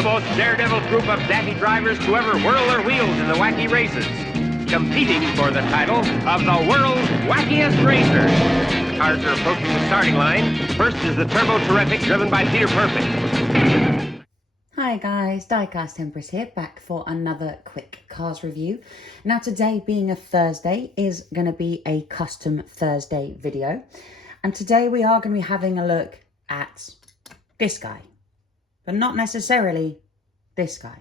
the most daredevil group of daffy drivers to ever whirl their wheels in the Wacky Races, competing for the title of the world's wackiest racer. The cars are approaching the starting line. First is the Turbo Terrific, driven by Peter Perfect. Hi guys, Diecast Empress here, back for another quick cars review. Now today, being a Thursday, is going to be a custom Thursday video. And today we are going to be having a look at this guy, but not necessarily this guy.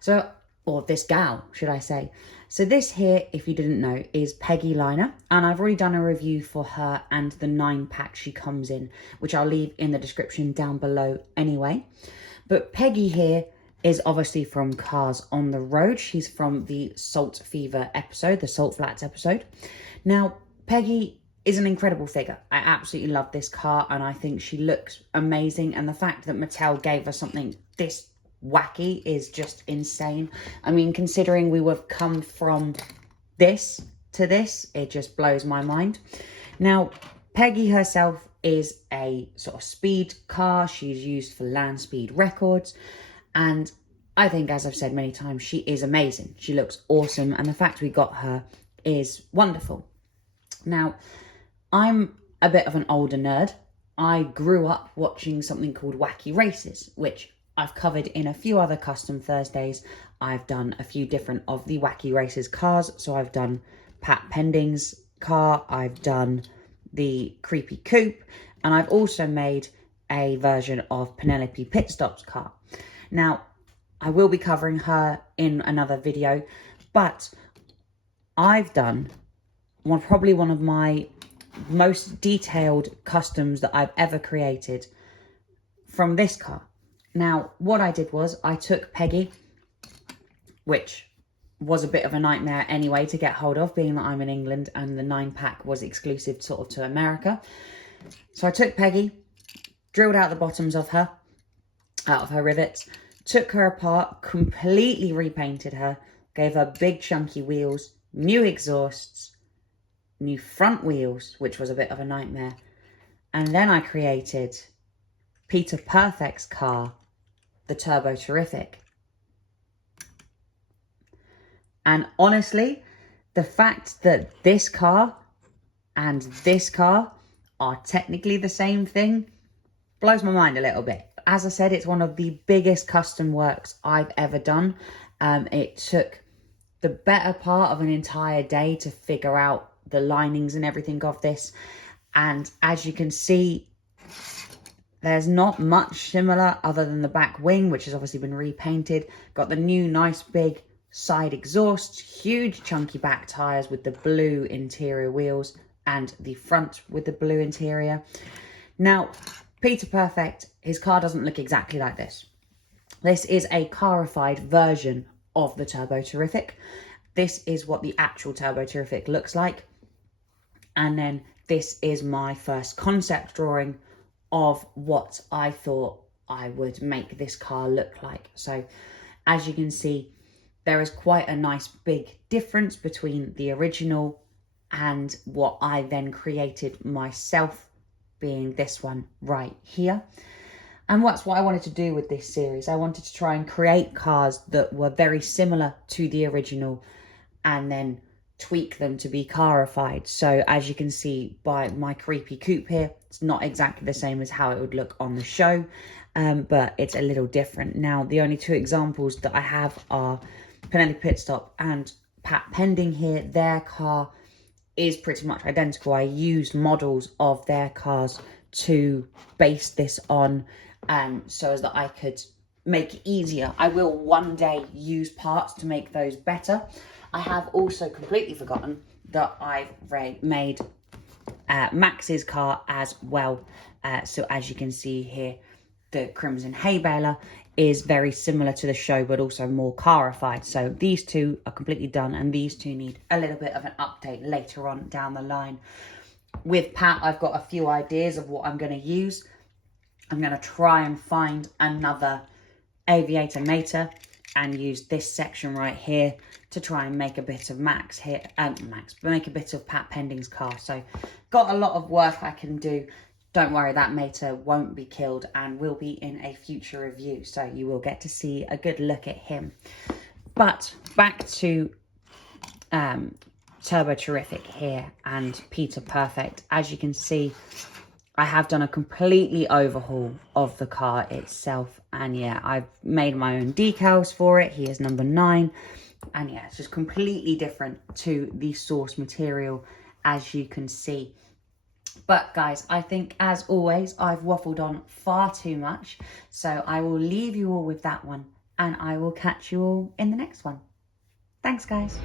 So, or this gal, should I say. So this here, if you didn't know, is Peggy Liner, and I've already done a review for her and the 9-pack she comes in, which I'll leave in the description down below anyway. But Peggy here is obviously from Cars on the Road. She's from the Salt Fever episode, the Salt Flats episode. Now, Peggy is an incredible figure. I absolutely love this car and I think she looks amazing. And the fact that Mattel gave us something this wacky is just insane. I mean, considering we have come from this to this, it just blows my mind. Now, Peggy herself is a sort of speed car. She's used for land speed records. And I think, as I've said many times, she is amazing. She looks awesome. And the fact we got her is wonderful. Now, I'm a bit of an older nerd. I grew up watching something called Wacky Races, which I've covered in a few other custom Thursdays. I've done a few different of the Wacky Races cars. So I've done Pat Pending's car. I've done the Creepy Coupe, and I've also made a version of Penelope Pitstop's car. Now, I will be covering her in another video, but I've done probably one of my most detailed customs that I've ever created from this car. Now, what I did was I took Peggy, which was a bit of a nightmare anyway to get hold of, being that I'm in England and the 9-pack was exclusive sort of to America. So I took Peggy, drilled out the bottoms of her, out of her rivets, took her apart, completely repainted her, gave her big chunky wheels, new exhausts, new front wheels, which was a bit of a nightmare. And then I created Peter Perfect's car, the Turbo Terrific. And honestly, the fact that this car and this car are technically the same thing blows my mind a little bit. As I said, it's one of the biggest custom works I've ever done. It took the better part of an entire day to figure out the linings and everything of this. And as you can see, there's not much similar other than the back wing, which has obviously been repainted. Got the new nice big side exhausts, huge chunky back tyres with the blue interior wheels, and the front with the blue interior. Now, Peter Perfect, his car doesn't look exactly like this. This is a carified version of the Turbo Terrific. This is what the actual Turbo Terrific looks like. And then this is my first concept drawing of what I thought I would make this car look like. So, as you can see, there is quite a nice big difference between the original and what I then created myself, being this one right here. And that's what I wanted to do with this series. I wanted to try and create cars that were very similar to the original and then tweak them to be carified. So as you can see by my Creepy Coupe here, it's not exactly the same as how it would look on the show, but it's a little different. Now, the only two examples that I have are Penelope Pitstop and Pat Pending here. Their car is pretty much identical. I used models of their cars to base this on, so as that I could make it easier. I will one day use parts to make those better. I have also completely forgotten that I've made Max's car as well. So as you can see here, the Crimson Hay Baler is very similar to the show, but also more carified. So these two are completely done, and these two need a little bit of an update later on down the line. With Pat, I've got a few ideas of what I'm going to use. I'm going to try and find another aviator mater and use this section right here to try and make a bit of Max here, make a bit of Pat Pending's car. So got a lot of work I can do. don't worry, that mater won't be killed and will be in a future review. So you will get to see a good look at him. But back to Turbo Terrific here and Peter Perfect. As you can see, I have done a completely overhaul of the car itself. And yeah, I've made my own decals for it. He is number 9. And yeah, it's just completely different to the source material, as you can see. But guys, I think as always, I've waffled on far too much. So I will leave you all with that one. And I will catch you all in the next one. Thanks, guys.